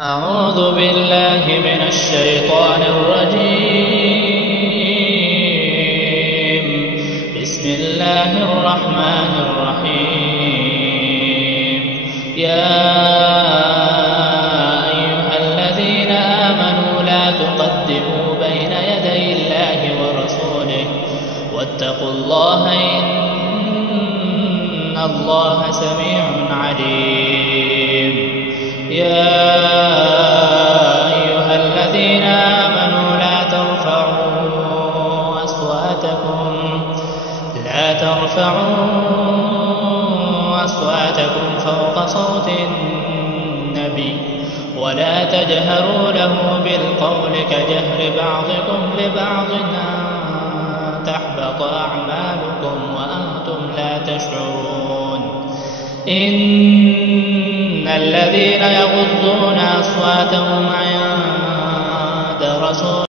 أعوذ بالله من الشيطان الرجيم. بسم الله الرحمن الرحيم. يا أيها الذين آمنوا لا تقدموا بين يدي الله ورسوله واتقوا الله إن الله سميع عليم. يا أيها الذين آمنوا لا ترفعوا أصواتكم فوق صوت النبي ولا تجهروا له بالقول كجهر بعضكم لبعض أن تحبط أعمالكم وأنتم لا تشعرون. إن الذين يغضون أصواتهم عند رسول